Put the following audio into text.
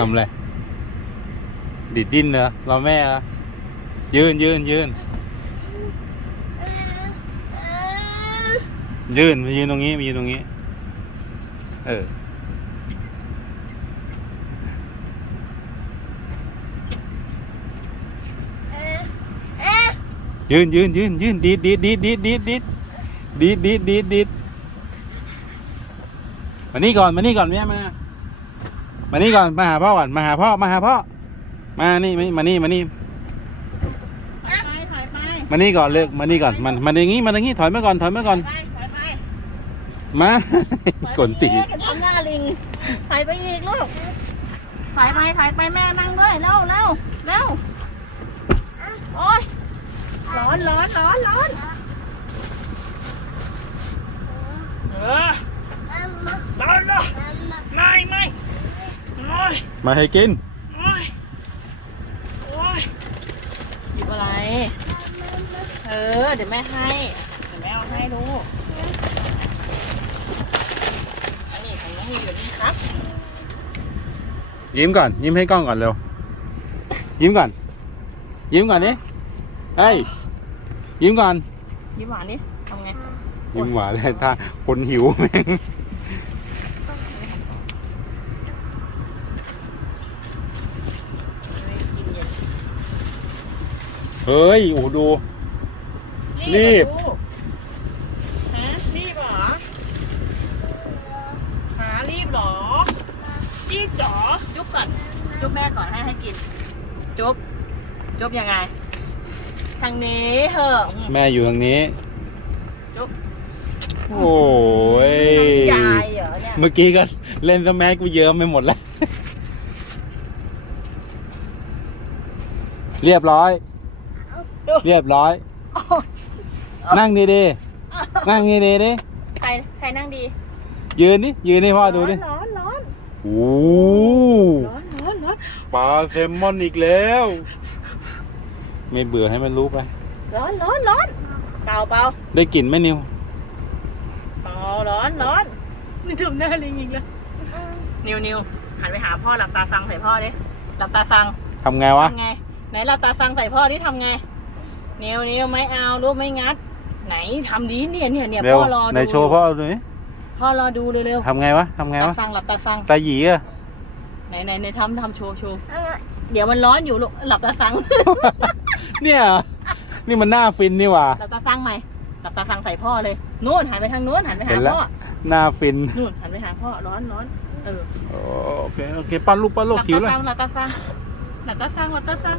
ทำอะไร ดิดดิ้นเหรอรอแม่เหรอยืนยืนยืนยืนมายืนตรงนี้มายืนตรงนี้ เออ ยืนยืนยืนยืนดีดดีดดีดดีดดีดดีดดีดดีดดีดดีดมานี่ก่อนมานี่ก่อนแม่มา มานี่ก่อนมาหาพ่อก่อนมาหาพ่อมาหาพ่อมานี่มามานี่มานี่ถอยไปถอยไปมานี่ก่อนเลยมานี่ก่อนมันมันอย่างงี้มันอย่างงี้ถอยมาก่อนถอยมาก่อนไปถอยไปมาถอยไปกลตีอีกทำหน้าลิงถอยไปอีกลูกถอยไปถอยไปแม่นั่งด้วยเร็วเร็วเร็วโอ้ยร้อนร้อนร้อนร้อนเออร้อนร้อนไม่ไม่โอ้ย มาให้กิน โอ้ยโอ้ยหยิบอะไร เออ เดี๋ยวแม่ให้ เดี๋ยวแม่เอาให้ลูกอันนี้ของน้องมีอยู่นี่ครับ ยิ้มก่อน ยิ้มให้กล้องก่อนเร็ว ยิ้มก่อน ยิ้มก่อนนี่เฮ้ย ยิ้มก่อน ยิ้มหวานนี่ทำไง ยิ้มหวานเลยถ้าคนหิวแม่ง ไม่กินเย็น เฮ้ยโอ้โหดู รีบ เหอลูกฮะรีบเหรอหารีบเหรอรีบเหรอจุ๊บก่อนจุ๊บแม่ก่อนให้ให้กิน จุ๊บจุ๊บยังไง ทางนี้เหอะแม่อยู่ทางนี้ จุ๊บโอ้ยยายเหรอเนี่ยเมื่อกี้ก็เล่นสแมักไปเยอะไปหมดแล้ว เรียบร้อย เรียบร้อย นั่งดีๆ นั่งดีๆดิ ใครใครนั่งดี ยืนนี่ยืนให้พ่อดูดิ ร้อนร้อนโอ้ร้อนร้อนร้อนปลาแซลมอนอีกแล้ว ไม่เบื่อให้มันรู้ไป ร้อนร้อนร้อนเปล่าเปล่าได้กลิ่นไหมนิวเปล่าร้อนร้อนนี่ทำหน้าลิงอีกแล้ว นิวนิวหันไปหาพ่อหลับตาซังใส่พ่อดิ หลับตาซังทำไงวะ ทำไง ไหนหลับตาซังใส่พ่อดิทำไง นิวนิวไม่เอารูปไม่งัด ไหนทำดีเนี่ยเนี่ยเนี่ยเร็วพ่อรอดูในโชว์พ่อดูนี่พ่อรอดูเร็วทำไงวะทำๆไงตาวะซังหลับตาซังตาหยีอะไหนไหนไหนทำทำโชว์โชว์เดี๋ยวมันร้อนอยู่ลูกหลับตาซังเนี่ยนี่มันหน้าฟินนี่หว่า หลับตาซังใหม่หลับตาซังใส่พ่อเลยนู่นหันไปทางนู้นหันไปเห็หานแล้ว พ่อหน้าฟินนู่นหันไปหาพ่อร้อนร้อนเออโอเคโอเคปั้นลูกปั้นหลูกลับหิวตาแล้วซังหลับตาซังหลับตาซังหลับตาซัง